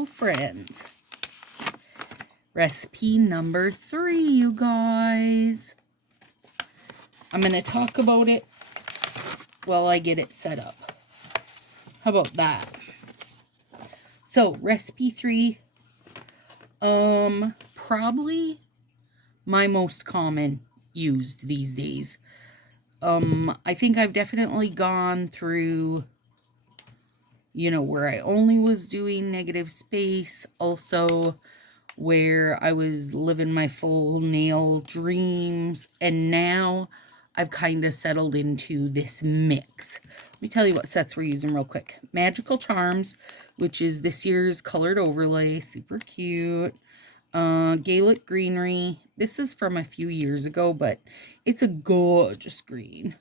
Hello, friends. Recipe number 3, you guys. I'm going to talk about it while I get it set up. How about that? So, recipe 3, probably my most common used these days. I think I've definitely gone through, where I only was doing negative space, also where I was living my full nail dreams, and now I've kind of settled into this mix. Let me tell you what sets we're using real quick. Magical Charms, which is this year's colored overlay, super cute. Gaelic Greenery. This is from a few years ago, but it's a gorgeous green.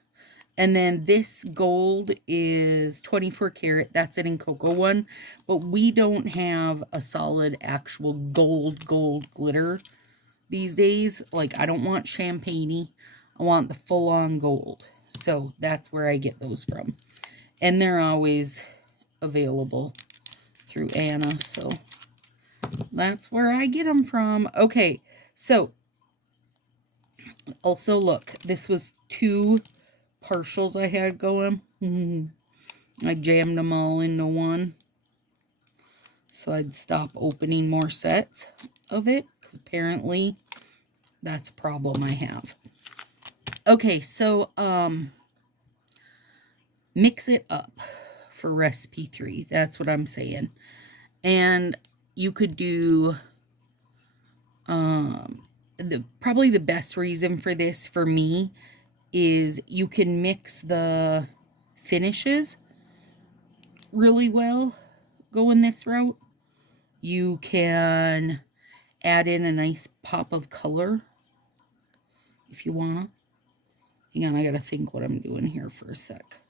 And then this gold is 24 karat. That's an in cocoa one. But we don't have a solid actual gold glitter these days. Like, I don't want champagne-y. I want the full-on gold. So that's where I get those from. And they're always available through Anna. So that's where I get them from. Okay, so also look, this was 2 partials I had going. I jammed them all into one, so I'd stop opening more sets of it, because apparently that's a problem I have. Okay, so mix it up for recipe 3. That's what I'm saying. And you could do probably the best reason for this for me is you can mix the finishes really well going this route. You can add in a nice pop of color if you want. Hang on, I gotta think what I'm doing here for a sec.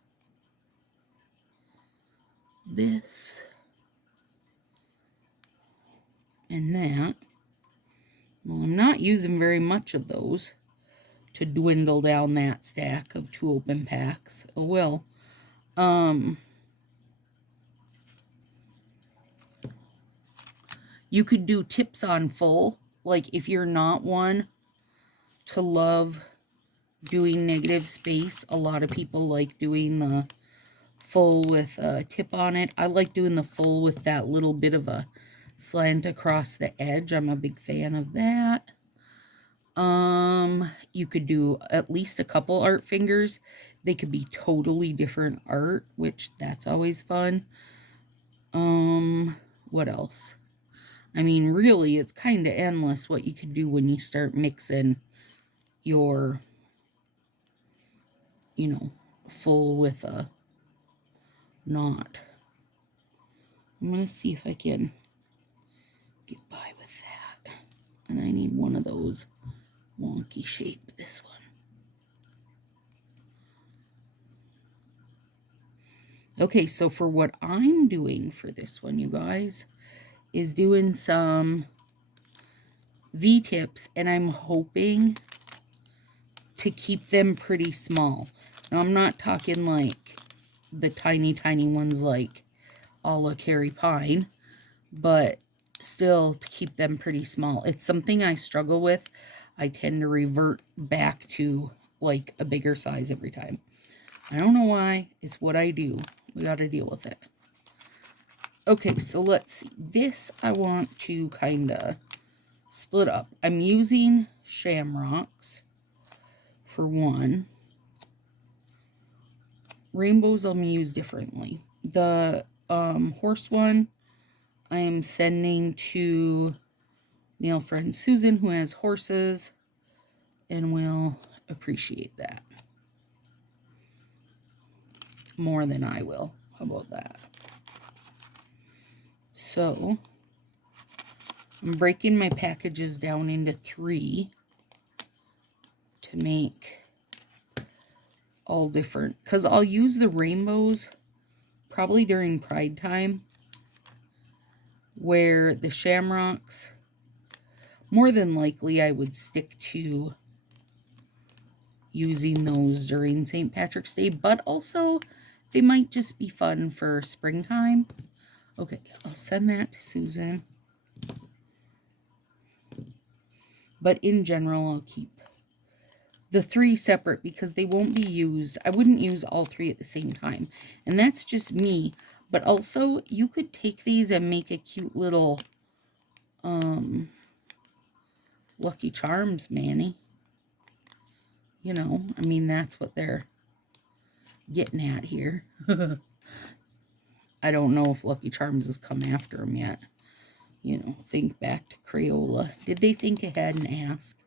This and that. Well, I'm not using very much of those to dwindle down that stack of 2 open packs. Oh well. You could do tips on full. Like, if you're not one to love doing negative space, a lot of people like doing the full with a tip on it. I like doing the full with that little bit of a slant across the edge. I'm a big fan of that. You could do at least a couple art fingers. They could be totally different art, which that's always fun. What else? I mean, really, it's kind of endless what you could do when you start mixing your, full with a knot. I'm going to see if I can get by with that. And I need one of those wonky shape, this one. Okay, so for what I'm doing for this one, you guys, is doing some V-tips, and I'm hoping to keep them pretty small. Now, I'm not talking like the tiny ones like a la Carrie Pine, but still to keep them pretty small. It's something I struggle with. I tend to revert back to like a bigger size every time. I don't know why. It's what I do. We got to deal with it. Okay, so let's see. This I want to kind of split up. I'm using shamrocks for one. Rainbows I'll use differently. The horse one I am sending to nail friend Susan, who has horses, and will appreciate that more than I will. How about that? So I'm breaking my packages down into 3 to make all different, because I'll use the rainbows probably during Pride time, where the shamrocks, more than likely I would stick to using those during St. Patrick's Day, but also they might just be fun for springtime. Okay, I'll send that to Susan. But in general, I'll keep the 3 separate because they won't be used. I wouldn't use all 3 at the same time. And that's just me. But also, you could take these and make a cute little Lucky Charms, Manny. You know, I mean, that's what they're getting at here. I don't know if Lucky Charms has come after them yet. You know, think back to Crayola. Did they think ahead and ask?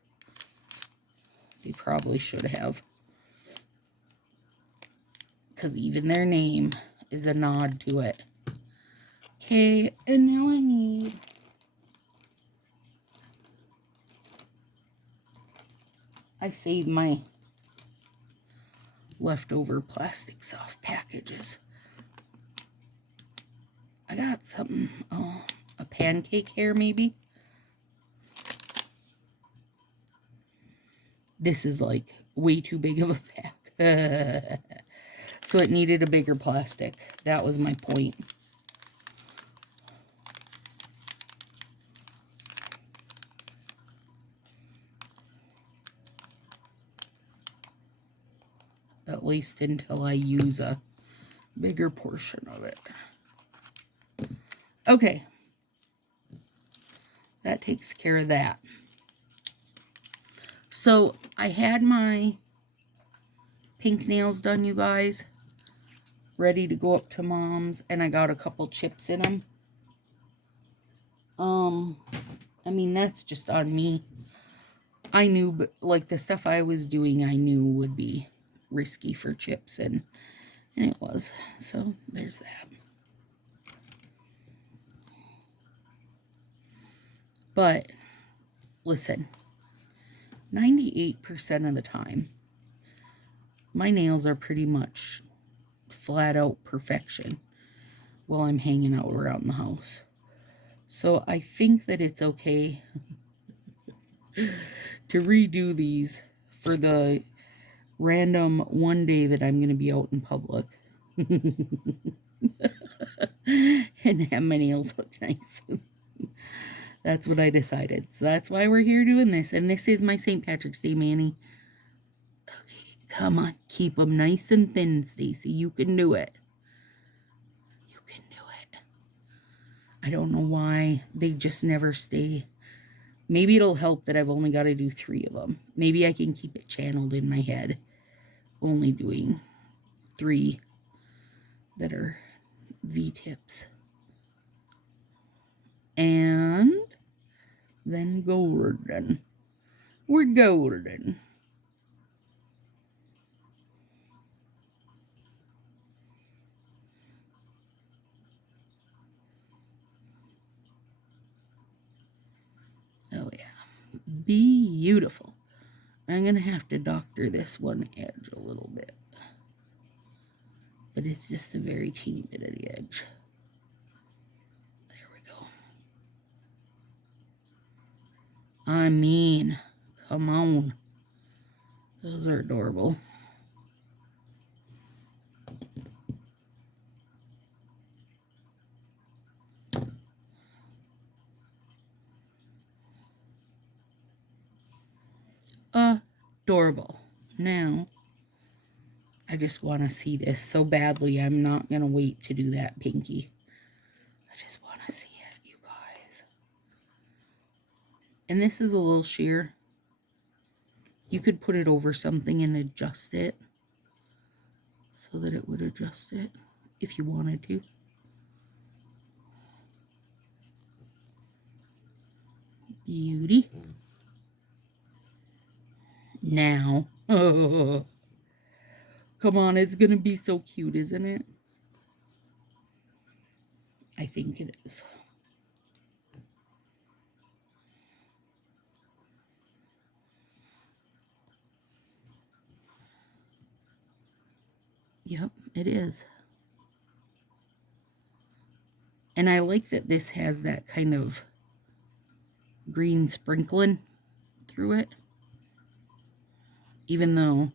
They probably should have. Because even their name is a nod to it. Okay, and now I need... I saved my leftover plastic soft packages. I got something, a pancake hair maybe. This is like way too big of a pack. So it needed a bigger plastic. That was my point. At least until I use a bigger portion of it. Okay. That takes care of that. So I had my pink nails done, you guys. Ready to go up to Mom's. And I got a couple chips in them. I mean, that's just on me. I knew, but like the stuff I was doing, I knew would be risky for chips, and it was. So there's that. But listen, 98% of the time, my nails are pretty much flat out perfection while I'm hanging out around the house. So I think that it's okay to redo these for the random one day that I'm going to be out in public. And have my nails look nice. That's what I decided. So that's why we're here doing this. And this is my St. Patrick's Day, Manny. Okay, come on. Keep them nice and thin, Stacy. You can do it. You can do it. I don't know why they just never stay. Maybe it'll help that I've only got to do 3 of them. Maybe I can keep it channeled in my head. Only doing 3 that are V-tips. And then golden. We're golden. Oh yeah. Beautiful. I'm going to have to doctor this one edge a little bit. But it's just a very teeny bit of the edge. There we go. I mean, come on. Those are adorable. Adorable. Now, I just want to see this so badly. I'm not going to wait to do that pinky. I just want to see it, you guys. And this is a little sheer. You could put it over something and adjust it so that it would adjust it if you wanted to. Beauty. Now. Oh, come on, it's going to be so cute, isn't it? I think it is. Yep, it is. And I like that this has that kind of green sprinkling through it. Even though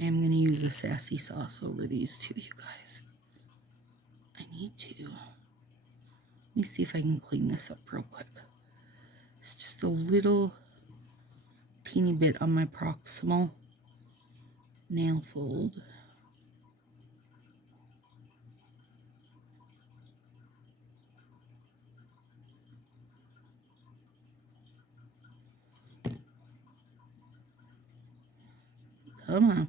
I am going to use a Sassy sauce over these too, you guys. I need to. me see if I can clean this up real quick. It's just a little teeny bit on my proximal nail fold. Come on.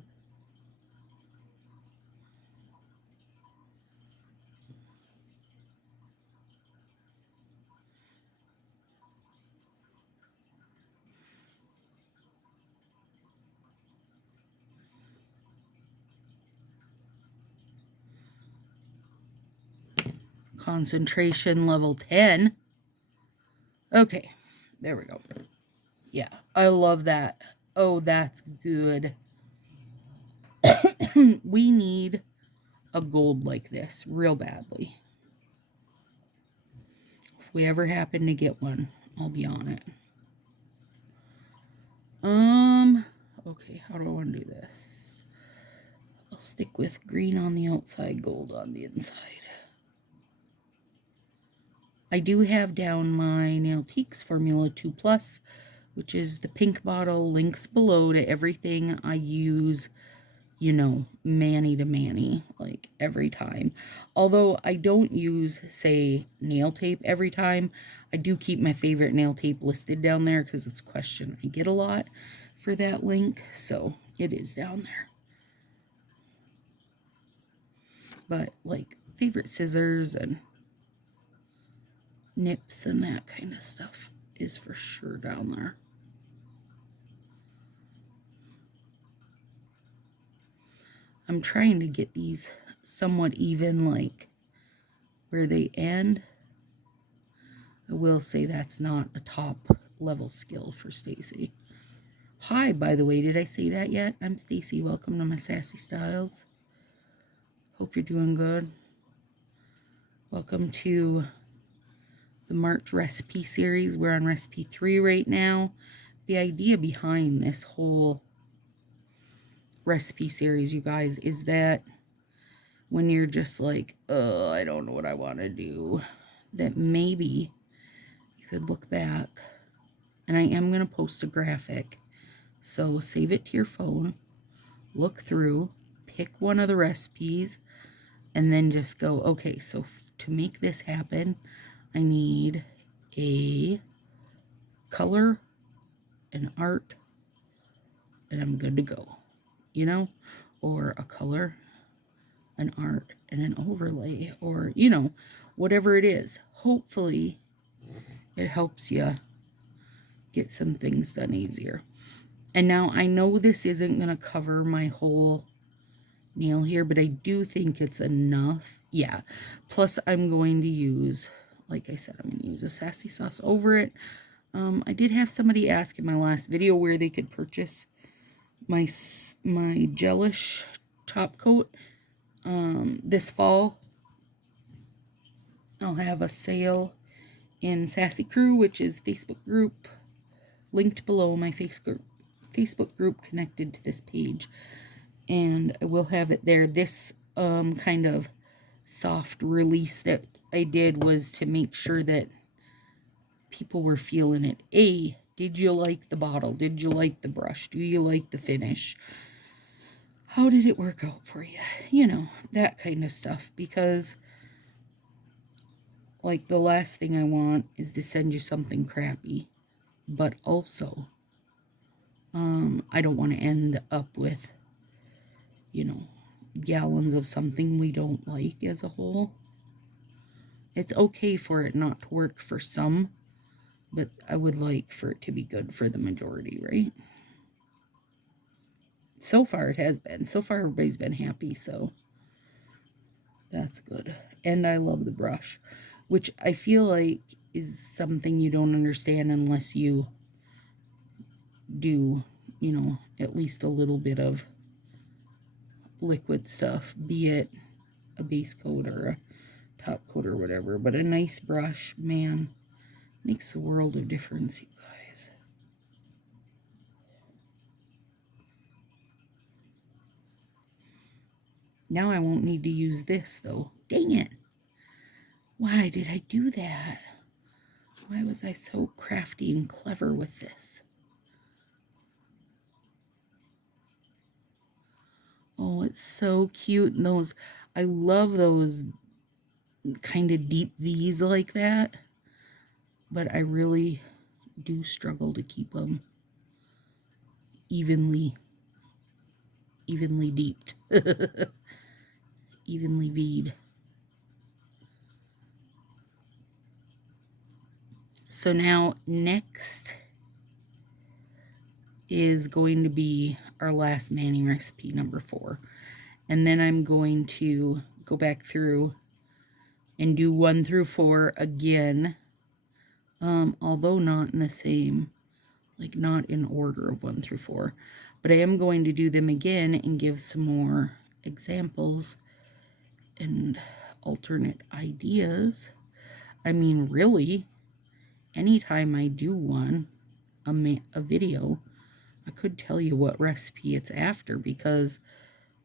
Concentration level 10. Okay, there we go. Yeah, I love that. Oh, that's good. We need a gold like this real badly. If we ever happen to get one, I'll be on it. Okay, how do I want to do this? I'll stick with green on the outside, gold on the inside. I do have down my Nailtiques Formula 2 Plus, which is the pink bottle, links below to everything I use, you know, mani to mani, like every time. Although I don't use, say, nail tape every time, I do keep my favorite nail tape listed down there because it's a question I get a lot for that link, so it is down there. But, like, favorite scissors and nips and that kind of stuff is for sure down there. I'm trying to get these somewhat even, like where they end. I will say that's not a top level skill for Stacy. Hi, by the way, did I say that yet? I'm Stacy. Welcome to my Sassy Styles. Hope you're doing good. Welcome to the March recipe series. We're on recipe 3 right now. The idea behind this whole recipe series, you guys, is that when you're just like, I don't know what I want to do, that maybe you could look back, and I am going to post a graphic, so save it to your phone, look through, pick one of the recipes, and then just go, okay, so to make this happen, I need a color, an art, and I'm good to go, you know, or a color, an art, and an overlay, or, you know, whatever it is. Hopefully it helps you get some things done easier. And now I know this isn't going to cover my whole nail here, but I do think it's enough. Yeah. Plus I'm going to use, like I said, I'm going to use a Sassy sauce over it. I did have somebody ask in my last video where they could purchase my gelish top coat. This fall I'll have a sale in Sassy Crew, which is Facebook group, linked below, my Facebook group connected to this page, and I will have it there. This kind of soft release that I did was to make sure that people were feeling it. Did you like the bottle? Did you like the brush? Do you like the finish? How did it work out for you? You know, that kind of stuff, because like the last thing I want is to send you something crappy, but also I don't want to end up with, you know, gallons of something we don't like as a whole. It's okay for it not to work for some, but I would like for it to be good for the majority, right? So far it has been. So far everybody's been happy, so that's good. And I love the brush, which I feel like is something you don't understand unless you do, you know, at least a little bit of liquid stuff, be it a base coat or a top coat or whatever. But a nice brush, man, makes a world of difference, you guys. Now I won't need to use this, though. Dang it. Why did I do that? Why was I so crafty and clever with this? Oh, it's so cute. And those, I love those kind of deep V's like that. But I really do struggle to keep them evenly deeped. Evenly V'd. So now next is going to be our last manning recipe, number 4. And then I'm going to go back through and do 1 through 4 again. Although not in the same, like not in order of 1 through 4. But I am going to do them again and give some more examples and alternate ideas. I mean, really, anytime I do a video, I could tell you what recipe it's after, because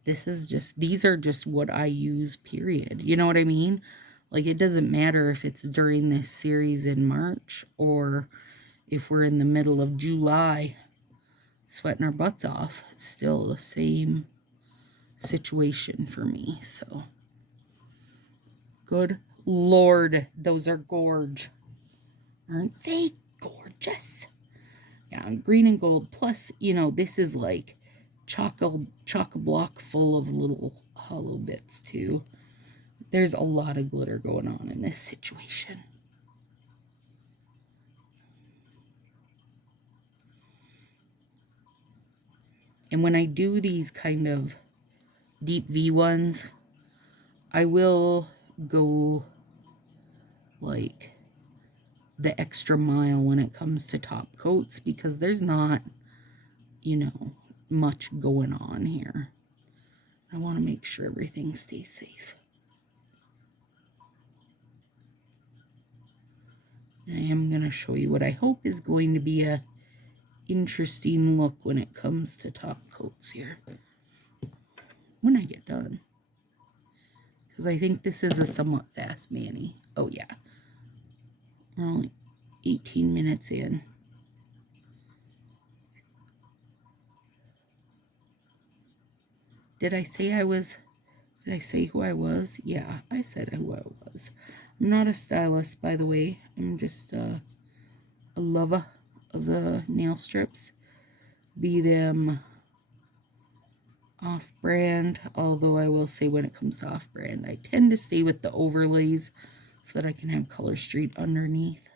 these are just what I use, period. You know what I mean? Like, it doesn't matter if it's during this series in March or if we're in the middle of July sweating our butts off. It's still the same situation for me. So, good Lord, those are gorge. Aren't they gorgeous? Yeah, green and gold. Plus, you know, this is like chock-a-block full of little hollow bits, too. There's a lot of glitter going on in this situation. And when I do these kind of deep V ones, I will go like the extra mile when it comes to top coats, because there's not, you know, much going on here. I want to make sure everything stays safe. I am going to show you what I hope is going to be a interesting look when it comes to top coats here, when I get done, because I think this is a somewhat fast mani. Oh yeah, we're only 18 minutes in. Did I say who I was? Yeah, I said who I was. I'm not a stylist, by the way. I'm just a lover of the nail strips, be them off-brand. Although I will say, when it comes to off-brand, I tend to stay with the overlays so that I can have color street underneath.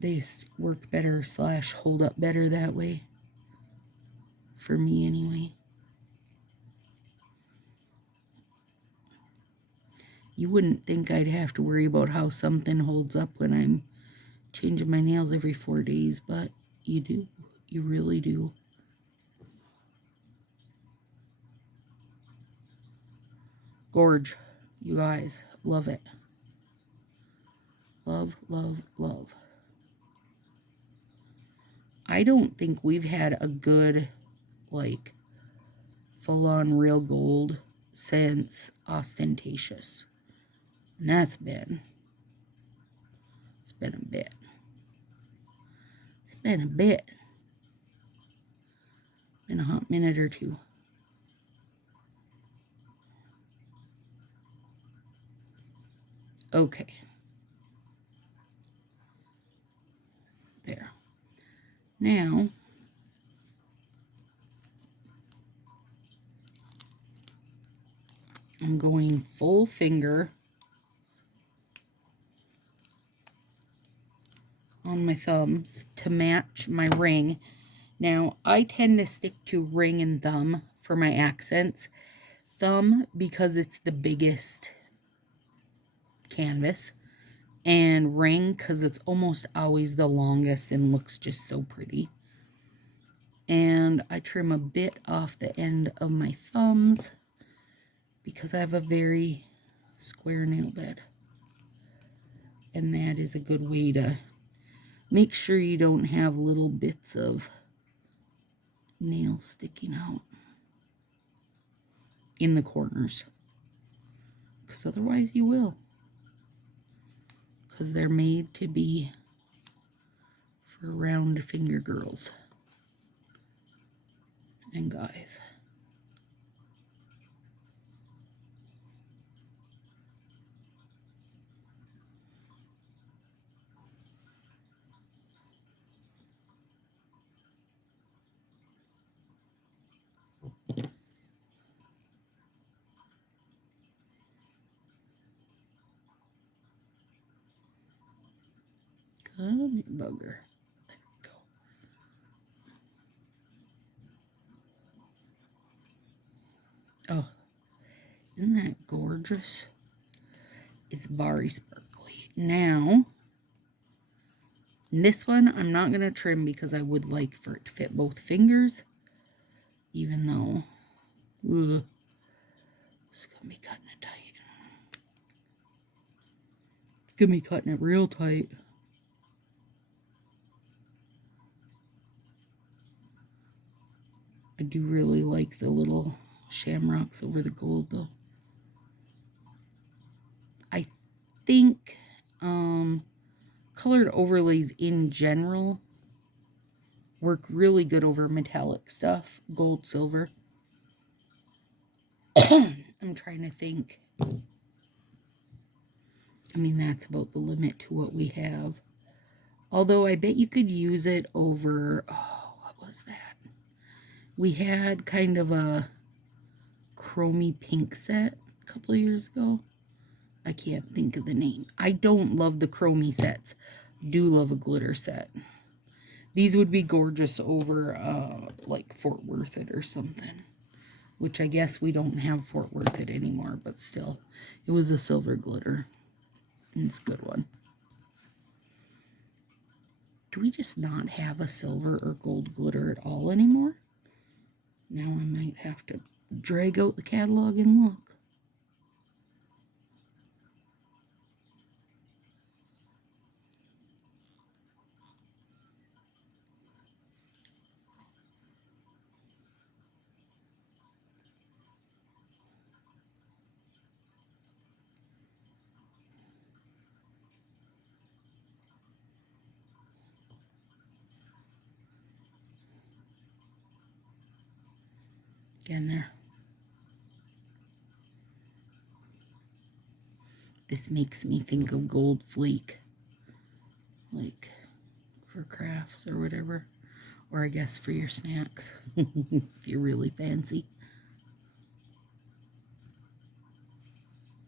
They just work better / hold up better that way, for me anyway. You wouldn't think I'd have to worry about how something holds up when I'm changing my nails every 4 days, but you do. You really do. Gorge, you guys. Love it. Love, love, love. I don't think we've had a good, like, full-on real gold since Ostentatious. And it's been a bit. It's been a bit. Been a hot minute or two. Okay. There. Now, I'm going full finger on my thumbs to match my ring. Now, I tend to stick to ring and thumb for my accents. Thumb because it's the biggest canvas, and ring because it's almost always the longest and looks just so pretty. And I trim a bit off the end of my thumbs because I have a very square nail bed. And that is a good way to make sure you don't have little bits of nail sticking out in the corners, because otherwise you will. because they're made to be for round finger girls and guys. Come here, bugger. There we go. Oh, isn't that gorgeous? It's very sparkly. Now, this one I'm not going to trim because I would like for it to fit both fingers. Even though, ugh, it's going to be cutting it tight. It's going to be cutting it real tight. I do really like the little shamrocks over the gold though. I think colored overlays in general work really good over metallic stuff, gold, silver. I'm trying to think. I mean, that's about the limit to what we have. Although I bet you could use it over, oh, what was that? We had kind of a chromy pink set a couple of years ago. I can't think of the name. I don't love the chromy sets. Do love a glitter set. These would be gorgeous over like Fort Worth It or something. Which I guess we don't have Fort Worth It anymore, but still. It was a silver glitter. And it's a good one. Do we just not have a silver or gold glitter at all anymore? Now I might have to drag out the catalog and look. Again there. This makes me think of gold flake. Like for crafts or whatever. Or I guess for your snacks. If you're really fancy.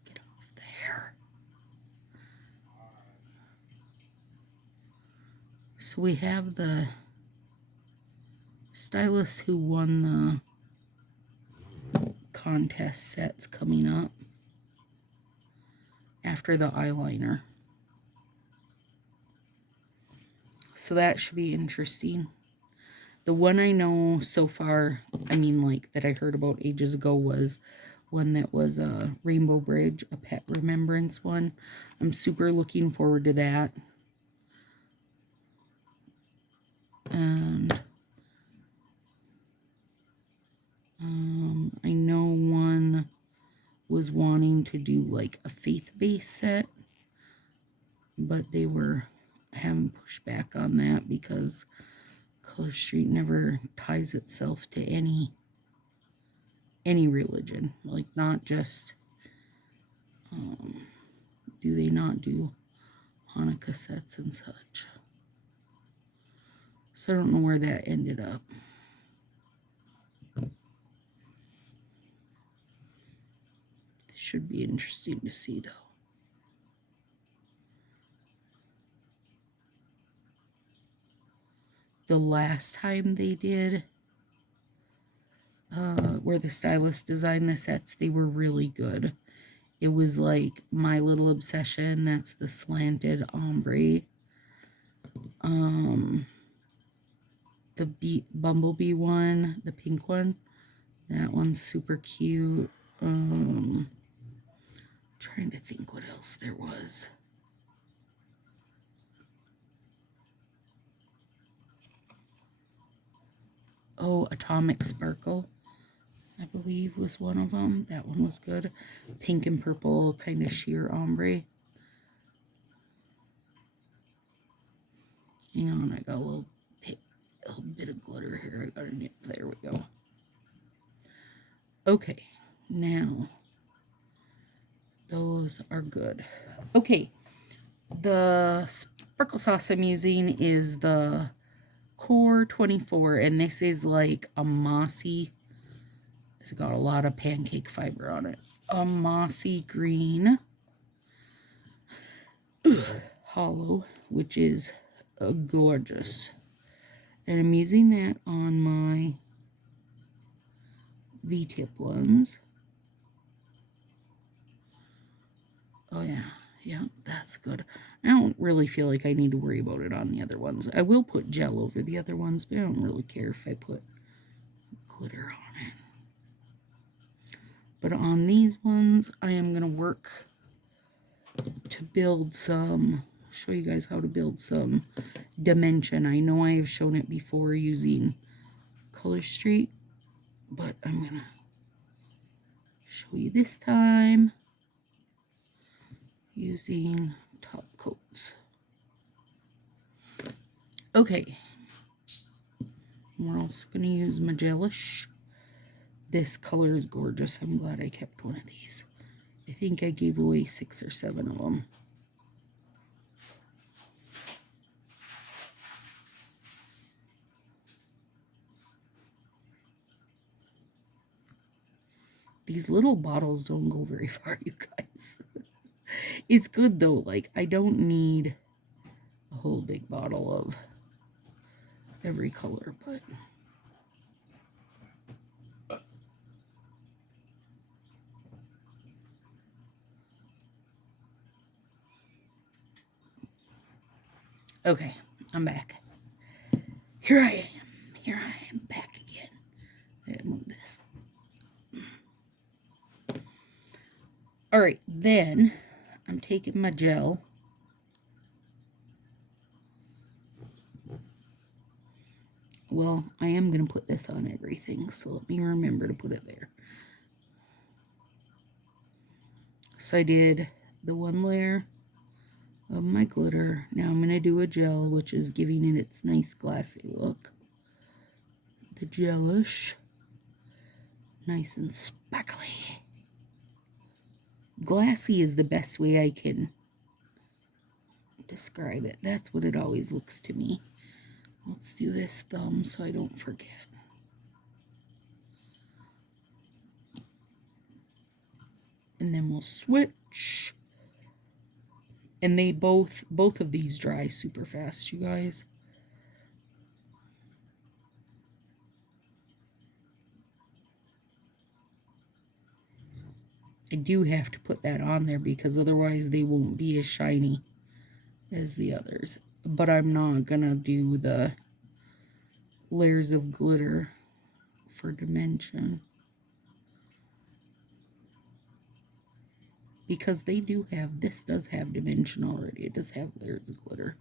Get off there. So we have the stylist who won the contest sets coming up after the eyeliner. So that should be interesting. The one I know so far, I mean like that I heard about ages ago, was one that was a Rainbow Bridge, a pet remembrance one. I'm super looking forward to that. And I know one was wanting to do like a faith-based set, but they were having pushback on that because Color Street never ties itself to any religion. Like, not just do they not do Hanukkah sets and such. So I don't know where that ended up. This should be interesting to see though. The last time they did, where the stylist designed the sets, they were really good. It was like My Little Obsession, that's the slanted ombre. The Bumblebee one, the pink one, that one's super cute. Trying to think what else there was. Oh, Atomic Sparkle, I believe, was one of them. That one was good. Pink and purple, kind of sheer ombre. Hang on, I got a little bit of glitter here. I got a nip. There we go. Okay, now those are good. Okay, the sparkle sauce I'm using is the Core 24, and this is like a mossy, it's got a lot of pancake fiber on it. A mossy green hollow, which is gorgeous. And I'm using that on my V-tip ones. Oh yeah, that's good. I don't really feel like I need to worry about it on the other ones. I will put gel over the other ones, but I don't really care if I put glitter on it. But on these ones, I am going to work to build some, show you guys how to build some dimension. I know I have shown it before using Color Street, but I'm going to show you this time using top coats. Okay, we're also going to use Magellish. This color is gorgeous. I'm glad I kept one of these. I think I gave away 6 or 7 of them. These little bottles don't go very far, you guys. It's good though. Like, I don't need a whole big bottle of every color, but okay, I'm back. Here I am back again. I gotta move this. All right, then I'm taking my gel. Well, I am going to put this on everything, so let me remember to put it there. So I did the one layer of my glitter. Now I'm going to do a gel, which is giving it its nice glassy look. The gelish. Nice and sparkly. Glassy is the best way I can describe it. That's what it always looks to me. Let's do this thumb so I don't forget. And then we'll switch. And they both of these dry super fast, you guys. I do have to put that on there because otherwise they won't be as shiny as the others. But I'm not gonna do the layers of glitter for dimension, because they do have, this does have dimension already. It does have layers of glitter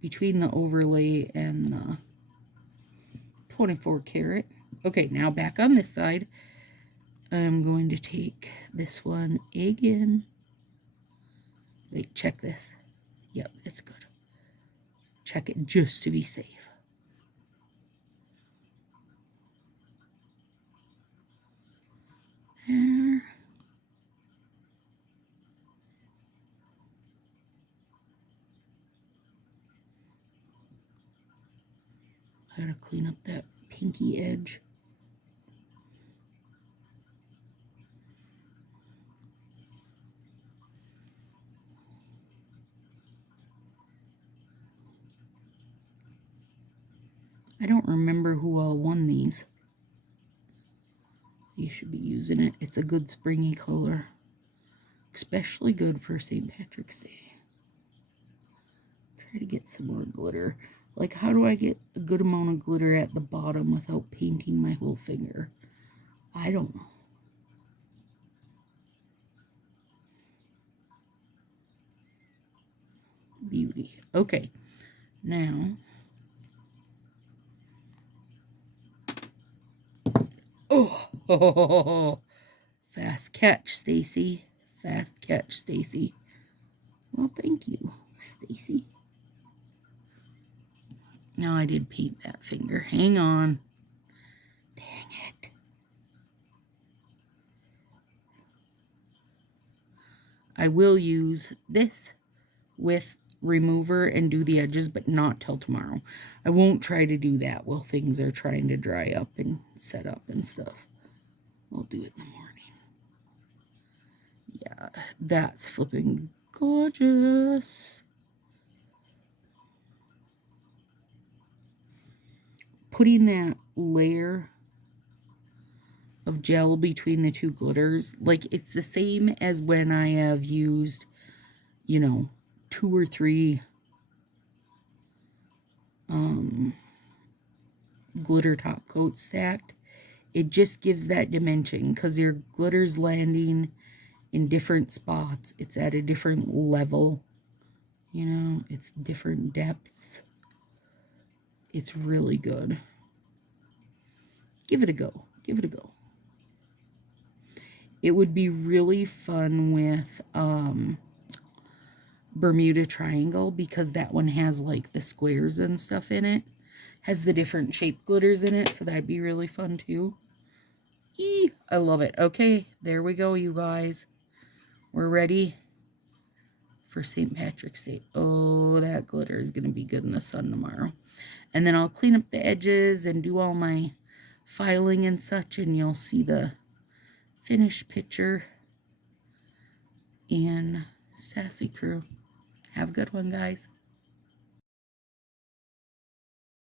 between the overlay and the 24 karat. Okay, now back on this side, I'm going to take this one again. Wait, check this. Yep, it's good. Check it just to be safe. There. I gotta clean up that pinky edge. I don't remember who all won these. You should be using it. It's a good springy color. Especially good for St. Patrick's Day. Try to get some more glitter. Like, how do I get a good amount of glitter at the bottom without painting my whole finger? I don't know. Beauty. Okay. Now, oh, fast catch, Stacy. Fast catch, Stacy. Well, thank you, Stacy. No, I did paint that finger. Hang on. Dang it. I will use this with remover and do the edges, but not till tomorrow. I won't try to do that while things are trying to dry up and set up and stuff. We'll do it in the morning. Yeah, that's flipping gorgeous. Putting that layer of gel between the two glitters, like it's the same as when I have used, you know, 2 or 3 glitter top coats stacked. It just gives that dimension because your glitter's landing in different spots. It's at a different level, you know, it's different depths. It's really good. Give it a go. Give it a go. It would be really fun with Bermuda Triangle because that one has like the squares and stuff in it. Has the different shaped glitters in it, so that'd be really fun too. Eee, I love it. Okay, there we go, you guys. We're ready for St. Patrick's Day. Oh, that glitter is going to be good in the sun tomorrow. And then I'll clean up the edges and do all my filing and such, and you'll see the finished picture. And Sassy crew, have a good one, guys.